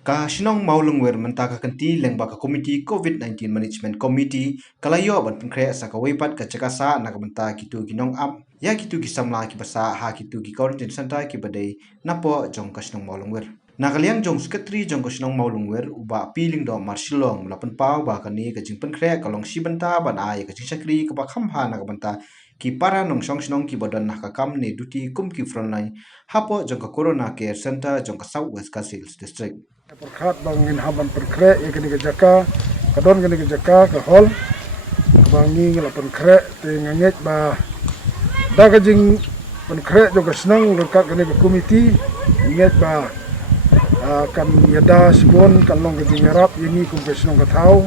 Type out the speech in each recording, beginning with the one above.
Ka Shnong Mawlangwir mentaka kanti lengbaka komiti COVID-19 Management Committee kalayo ban penkre sa kawaipat ka Jakasa na kabenta kitu ki Nongap ya kitu ki samla ki basa ha kitu ki quarantine center ki badai napo Jong ka Shnong Mawlangwir. Nakaliang Jong Secretary Jong ka Shnong Mawlangwir uba piling do marshilong lapan pau ba kani ka jing penkre kalong si benta ban ai ka jing sakri ka bakham ha na kabenta ki para nong song shnong ki bodan na kakam ne duty kum ki frontline hapo Jong ka Corona Care Center Jong ka South West Kasils District. Perkhat bangin haban perkre ya kini ke Jaka kadon kini ke Jaka ke hall bangi ngela perkre te nganyet ba da kajing perkre jo ke senang lekat kini ke komiti nganyet ba kan yada sibon kan long kajing yarap ini kum ke senang ke tau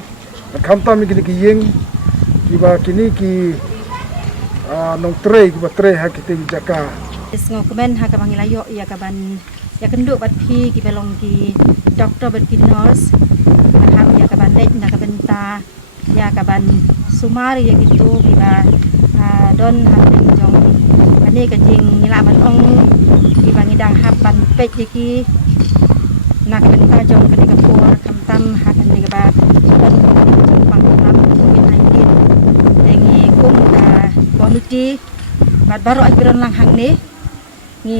kan tam kini ke yeng kiba kini ki nong tre kiba tre ha kiti Jaka Sengo kemen ha kabang ilayo ya kaban ya kenduk bat pi ki belong ki doktor bat ki nurse ha ya kaban lek na kabenta ya kaban sumari ya gitu ki ba don ha jong ani ka jing ngila ban ong ki ba ngidang hab ban pet ki na kabenta jong kani ka por kam tam ha kani ka ba don jong pang tam COVID-19 dengi kum ka community bat baru akbiran lang hang ni ni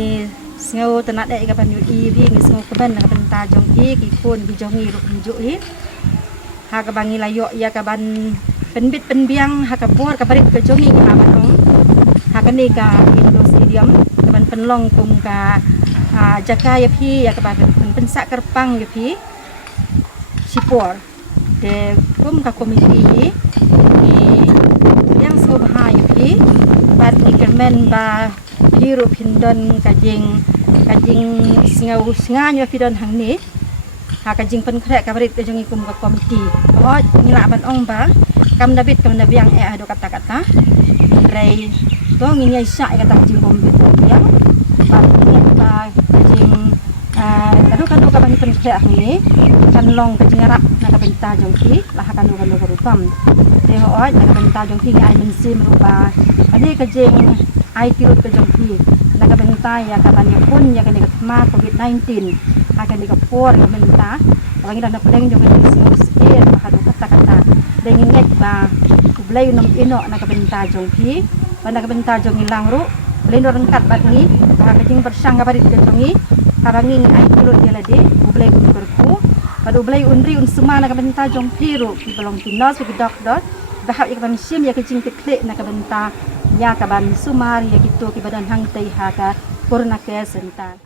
ngau tenak dek kapan yu bi ngi ngau kaban na kaban ta jong ki pun bi jong ngi ru ju hi ha ka bangi layo ya kaban penbit penbiang ha ka bor ka barit ke jong ngi ha ban ong ha ka ni ka Indo Stadium kaban penlong kum ka Jaka ya pi ya kaban pensak kerpang ya pi sipor de kum ka komiti ni yang so ha ya pi bat ikermen ba hirup hindon kajing singau singanyo pidon hang ni ha kajing penkrek kabrit kajing ikum ka komiti oh ngila ban ong ba kam dabit kam nabiang ado kata-kata rei to nginya isa kata kajing bombit yang ba kajing kadu ka ban penkrek hang ni kan long kajing arap na kabenta jongki lah kanu rupam de ho na kabenta jongki ai mensim rupa ani kajing ai kirut ke jongki nakabenta ya kabanya pun ya kani katma COVID-19 akan dikapor ya benta lagi dah napudeng jong kani skin mahadu kata-kata denginget ba kublay nom ino nakabenta jongki nakabenta jong ilang ru lendo rengkat bat ni kajing bersang kabarit ke jongi kabanging ai kirut ya lade kublay kunkurku padu blay unri un suma nakabenta jong piru di belong tinos ke doktor bahap ya kaban sim ya kajing tekle nakabenta ya kaban sumari ya gitu ki badan hang tei ha ka Corona Care Center.